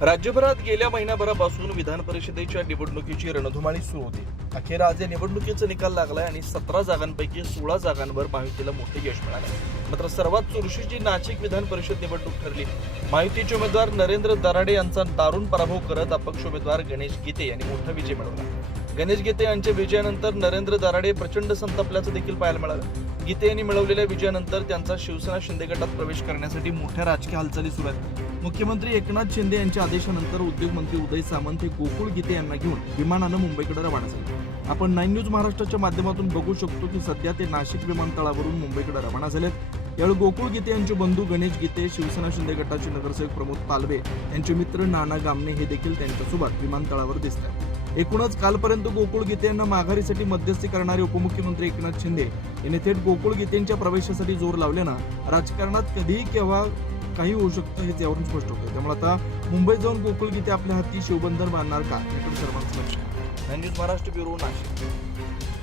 राज्यभरात गेल्या महिनाभरापासून विधान परिषदेच्या निवडणुकीची रणधुमाळी सुरू होती. अखेर आज या निवडणुकीचा निकाल लागलाय आणि 17 जागांपैकी 16 जागांवर महायुतीला मोठे यश मिळाले. मात्र सर्वात चुरशीची नाशिक विधान परिषद निवडणूक ठरली. महायुतीचे उमेदवार नरेंद्र दराडे यांचा दारुण पराभव करत अपक्ष उमेदवार गणेश गीते यांनी मोठा विजय मिळवला. गणेश गीते यांच्या विजयानंतर नरेंद्र दराडे प्रचंड संतापल्याचं देखील पाहायला मिळालं. गीते यांनी मिळवलेल्या विजयानंतर त्यांचा शिवसेना शिंदे गटात प्रवेश करण्यासाठी मोठ्या राजकीय हालचाली सुरू आहेत. मुख्यमंत्री एकनाथ शिंदे यांच्या आदेशानंतर उद्योगमंत्री उदय सामंत हे गोकुळ गीते यांना घेऊन विमानानं मुंबईकडे रवाना झाले. आपण 9 न्यूज महाराष्ट्राच्या माध्यमातून बघू शकतो की सध्या ते नाशिक विमानतळावरून मुंबईकडे रवाना झालेत. यावेळी गोकुळ गीते यांचे बंधू गणेश गीते, शिवसेना शिंदे गटाचे नगरसेवक प्रमोद तालवे, त्यांचे मित्र नाना गामणे हे देखील त्यांच्यासोबत विमानतळावर दिसतात. एकूणच कालपर्यंत गोकुळ गीते यांना माघारीसाठी मध्यस्थी करणारे उपमुख्यमंत्री एकनाथ शिंदे यांनी थेट गोकुळ गीतेंच्या प्रवेशासाठी जोर लावल्यानं राजकारणात कधीही केव्हा काही होऊ शकतं हे त्यावरून स्पष्ट होतं. त्यामुळे आता मुंबईत जाऊन गोकुळ गीते आपल्या हाती शिवबंधन बांधणार का याकडे सर्वांचं लक्ष आहे. News Maharashtra bureau, Nashik.